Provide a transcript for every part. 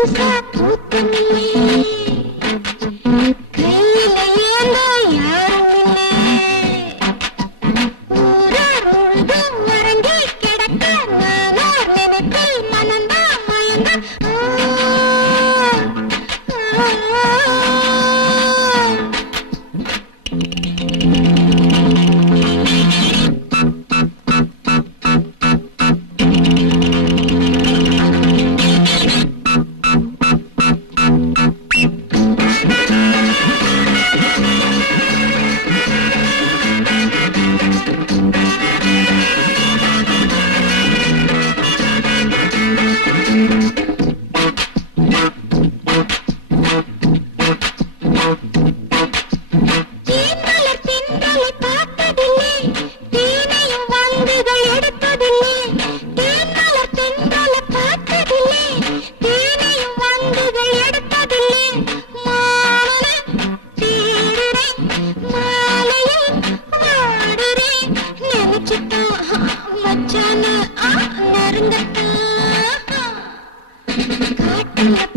புதுசா பூத்தமில்லே கையில ஏந்த யாரும் இல்லை ஊரார் முழுதும் மறங்கி கிடக்க நானோர் நினைப்பில் மனந்தான் மயங்க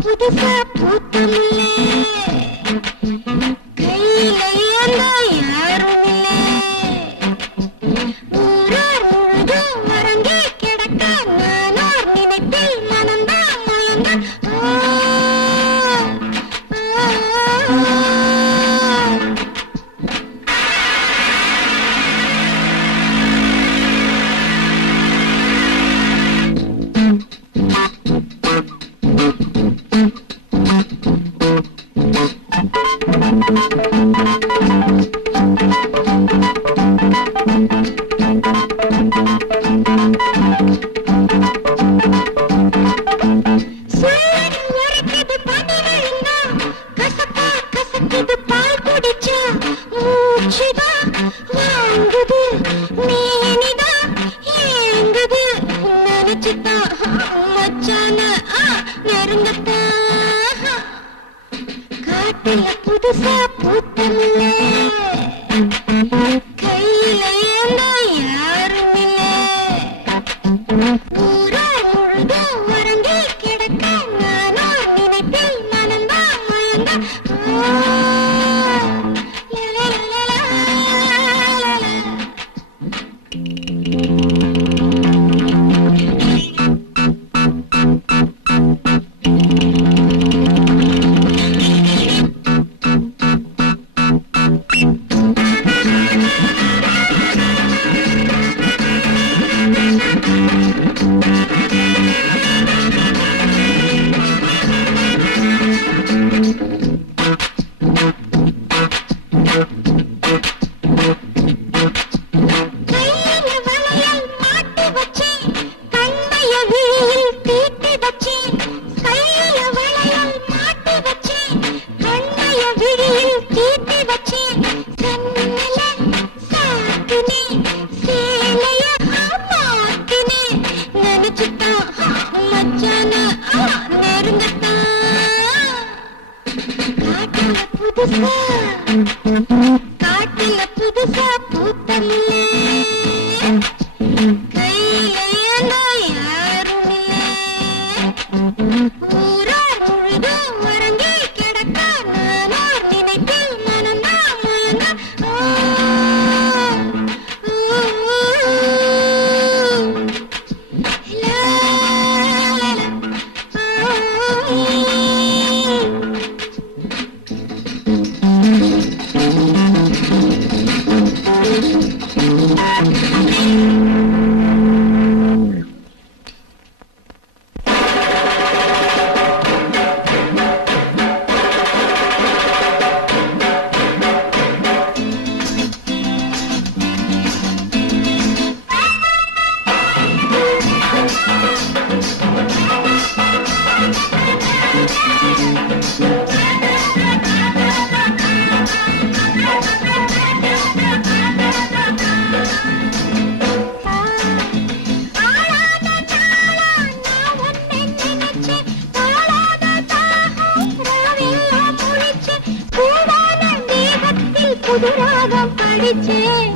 புதுசா பூத்தமில்லே கையில ஏந்த யாரும் இல்லை ஊரார் முழுதும் மறங்கி கிடக்க நானோர் நினைப்பில் மனந்தான் மயங்க புதுசா பூத்தமில்லே கையில ஏந்த யாரும் இல்லை ஊரார் முழுதும் மறங்கி கிடக்க நானோர் நினைப்பில் மனந்தான் மயங்க காட்டுல புதுசா பூத்தமில்லே கையில ஏந்த யாரும் இல்லை ஊரார் முழுதும் மறங்கி கிடக்க நானோர் நினைப்பில் மனந்தான் மயங்க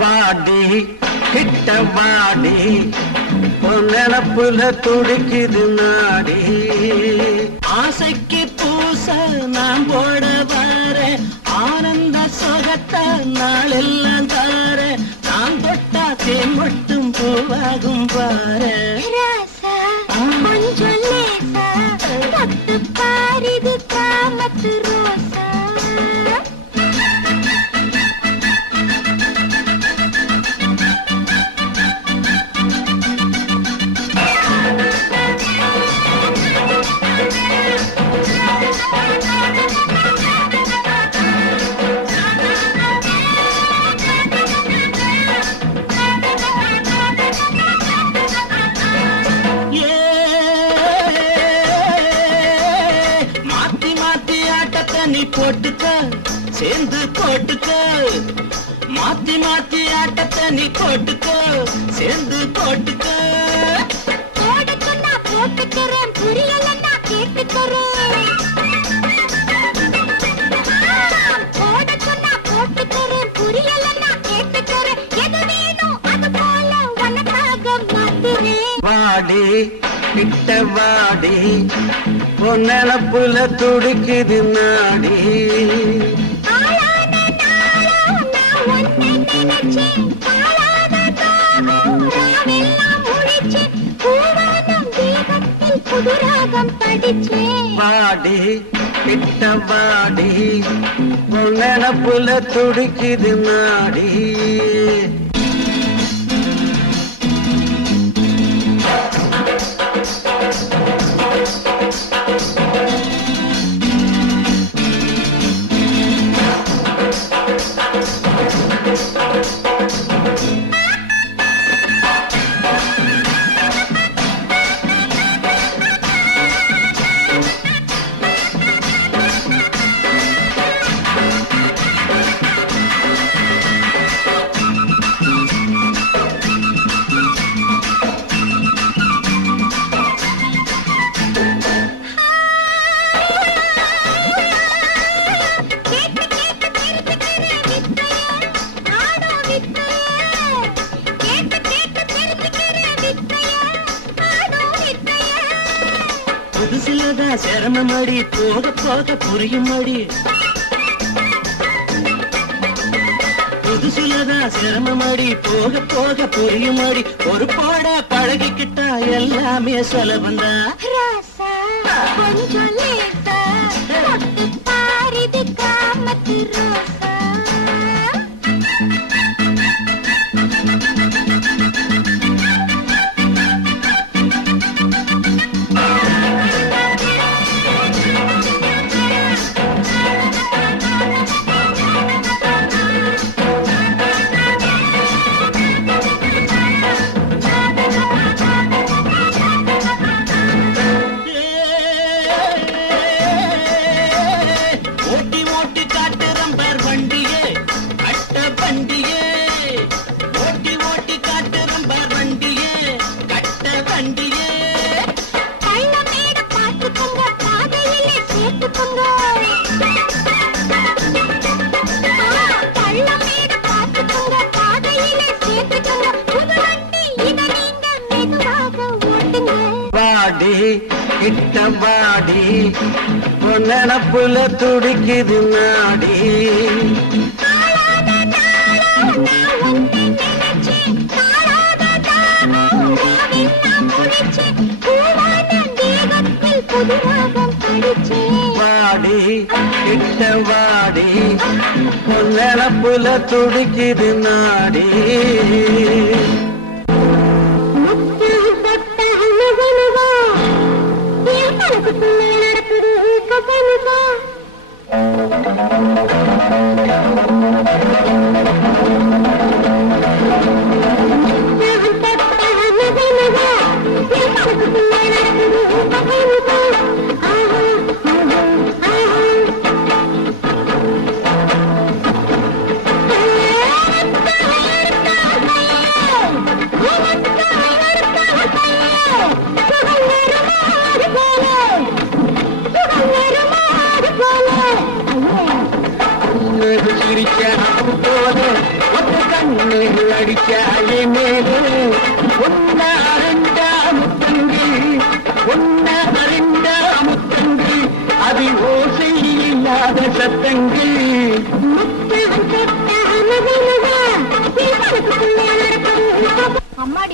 வாடி கிட்ட வாடி நினப்புல துடிக்குது நாடி. ஆசைக்கு பூச நான் போட வர ஆனந்த சொகத்த நாளெல்லாம் தார நான் தொட்டா தேன் மட்டும் பூவாகும் பாரு. கொஞ்சம் லேசா தொட்டு பாரிது காமத்து ரோசா. நீ போட்டுக்க சேர்ந்து போட்டுக்க மாத்தி மாத்தி ஆட்டத்தை நீ போட்டுக்க சேர்ந்து போட்டுக்க. போடுக்கு நான் போட்டுக்கிறேன் புரியலன்னா கேட்டுக்கிறேன். போடுக்கு நான் போட்டுக்கிறேன் புரியலன்னா கேட்டுக்கிறேன். எது வேணும் அது போல உனக்காக மாத்துறேன். வாடி கிட்ட வாடி பொன்னப்புல துடிக்குது நாடி. வாடி கிட்ட வாடி பொன்னப்புல துடிக்குது நாடி. புதுசுலதான் சிரமமடி போக போக புரியுமடி. புதுசுலதான் சிரமமடி போக போக புரியுமடி. ஒரு போட பழகிக்கிட்டா எல்லாமே சுலபந்தா. கொஞ்சம் லேசா தொட்டு பாரிது காமத்து ரோசா. வாடி கிட்ட வாடி பொன்னப்புல துடிக்குது நாடி. வாடி கிட்ட வாடி பொன்னப்புல துடிக்குது நாடி.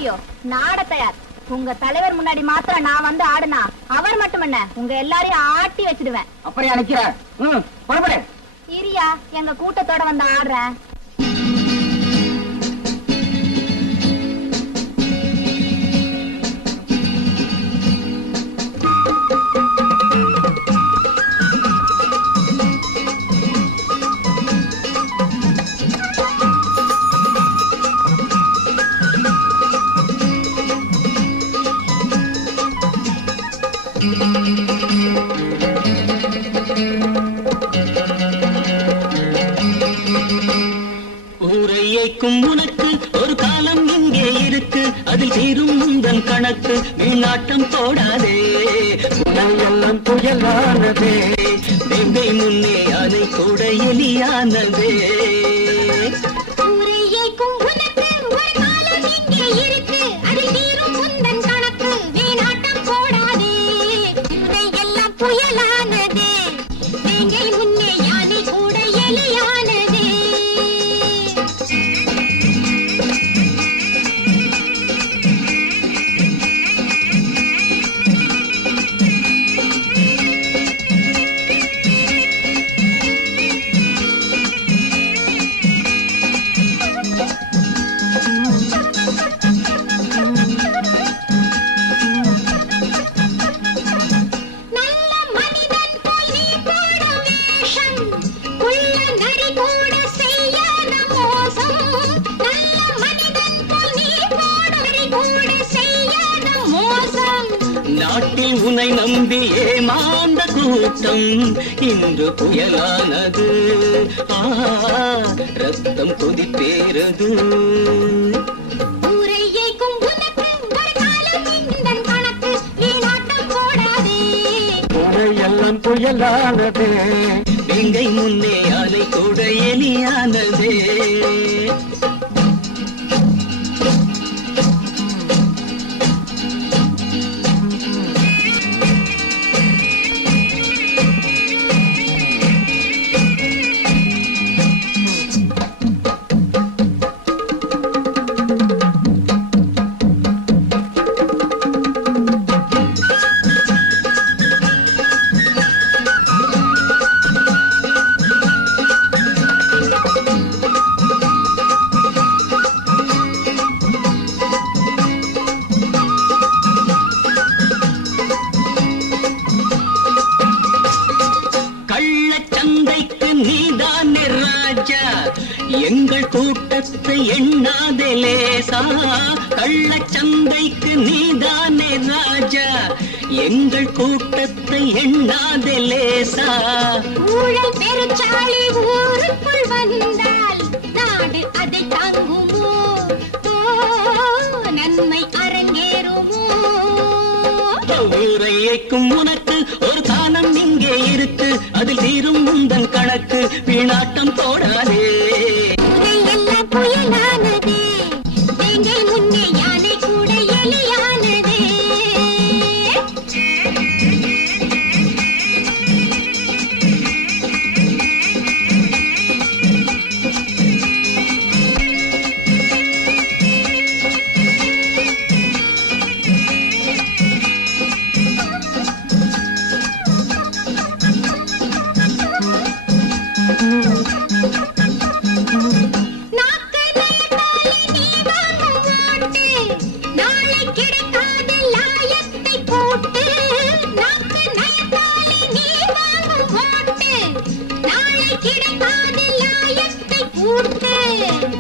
ஸ்டூடியோ நாட தயார். உங்க தலைவர் முன்னாடி மாத்திரம் நான் வந்து ஆடுனா அவர் மட்டும் என்ன உங்க எல்லாரையும் ஆட்டி வச்சிடுவேன். அப்படியே நினைக்கிற இரியா எங்க கூட்டத்தோட வந்து ஆடுறேன். உனக்கு ஒரு காலம் இங்கே இருக்கு, அதில் தீரும் முந்தன் கணக்கு. வீணாட்டம் போடாதே, உடலெல்லாம் புயலானதே, வேங்கை முன்னே அதை கூட எலியானதே. நாட்டில் உன்னை நம்பி ஏமாந்த கூட்டம் இன்று புயலானது. ரத்தம் கொதிப்பேறது. உடையெல்லாம் புயலானதே, வேங்கை முன்னே அதை கூட எலியானதே. எங்கள் கூட்டத்தை எண்ணாதே லேசா, கள்ளச்சந்தைக்கு நீதானே ராஜா. எங்கள் கூட்டத்தை எண்ணாதே லேசா. ஊழல் பெருச்சாளி ஊருக்குள் வந்தால் நாடு அதை தாங்குமோ? நன்மை அரங்கேறுமோ? ஊரை ஏக்கும் உனக்கு ஒரு காலம் இங்கே இருக்கு, அதில் தீரும் முந்தன் கணக்கு. வீணாட்டம் போடாதே, எல்லாம் புயலானதே, வேங்கை முன்னே யானை கூட எலியானதே.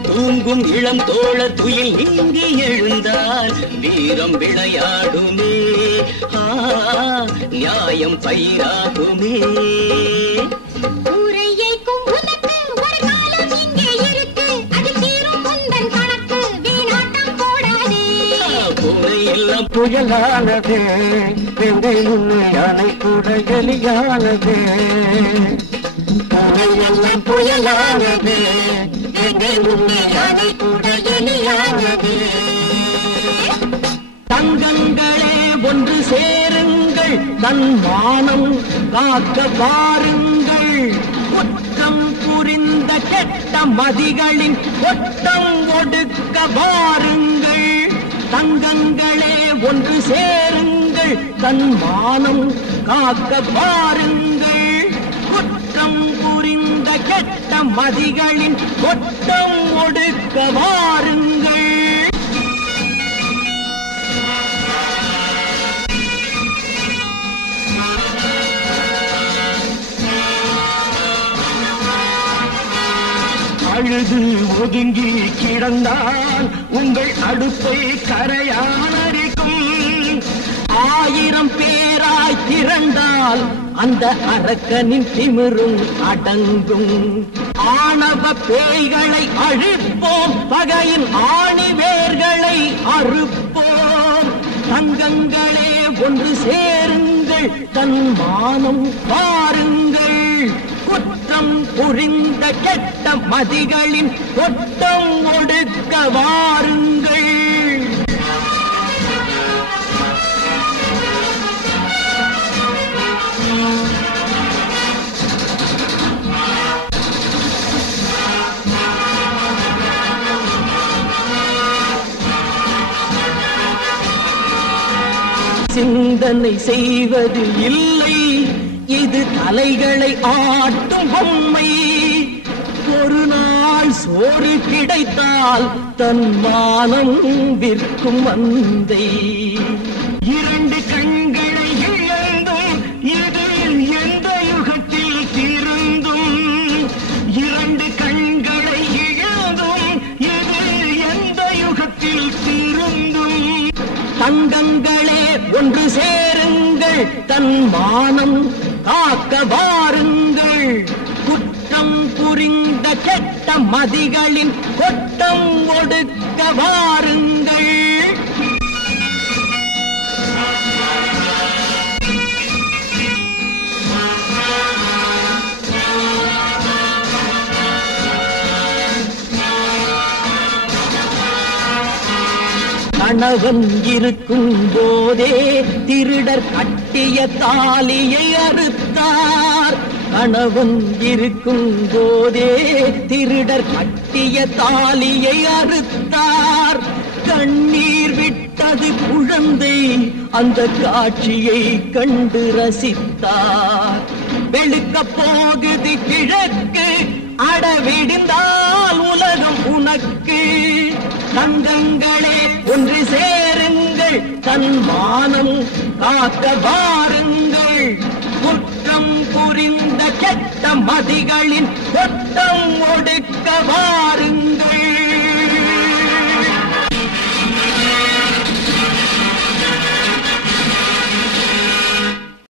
தூங்கும் இளம் தோழ துயில் நீங்கி எழுந்தால் வீரம் விளையாடுமே, நியாயம் பயிராகுமே. ஊரையைக்கும் உனக்கு ஒரு காலம் இங்கே இருக்கு, அது தீரும் முந்தன் கணக்கு. வீணாட்டம் போடாதே, பூனையெல்லாம் புயலானதே, வேங்கை முன்னே யானை கூட எலியானதே. உடையெல்லாம் புயலானதே, வேங்கை முன்னே யானை கூட எலியானதே. தங்கங்களே ஒன்று சேருங்கள், தன் மானம் காக்க பாருங்கள். குற்றம் புரிந்த கெட்ட மதிகளின் ஒட்டம் ஒடுக்க பாருங்கள். தங்கங்களே ஒன்று சேருங்கள் தன் மானம் காக்க பாருங்கள் குற்றம் புரிந்த கெட்ட மதிகளின் கொட்டம் ஒடுக்க வாருங்கள் அழுது ஒதுங்கி கிடந்தால் உங்கள் அடுப்பை கரையானரிக்கும் 1000 பேராய் திரண்டால் அந்த அரக்கனின் திமிரும் அடங்கும் ஆணவ பேய்களை அழிப்போம் பகையின் ஆணிவேர்களை அறுப்போம் தங்கங்களே ஒன்று சேருங்கள் தன் மானம் பாருங்கள் குற்றம் புரிந்த கெட்ட மதிகளின் கொட்டம் ஒடுக்க வாருங்கள் சிந்தனை செய்வது இல்லை இது தலைகளை ஆட்டும் பொம்மை ஒரு நாள் சோறு கிடைத்தால் தன் மானம் விற்கும் மந்தை 2 கண்களை இழந்தும் இது எந்த யுகத்தில் திருந்தும் 2 கண்களை இழந்தும் இது எந்த யுகத்தில் திருந்தும் தங்கங்களே ஒன்று சேருங்கள் தன் மானம் காக்க வாருங்கள் குற்றம் புரிந்த கெட்ட மதிகளின் கொட்டம் ஒடுக்க வாருங்கள் கணவன் இருக்கும் போதே திருடர் கட்டிய தாலியை அறுத்தார் கணவன் இருக்கும் போதே திருடர் கட்டிய தாலியை அறுத்தார் கண்ணீர் விட்டது குழந்தை அந்த காட்சியை கண்டு ரசித்தார் வெளுக்க போகுது கிழக்கு அடவிடிந்தால் உலகம் உனக்கு தங்கங்களே ஒன்று சேருங்கள் தன் மானம் காக்க வாருங்கள் குற்றம் புரிந்த கெட்ட மதிகளின் கொட்டம் ஒடுக்க வாருங்கள்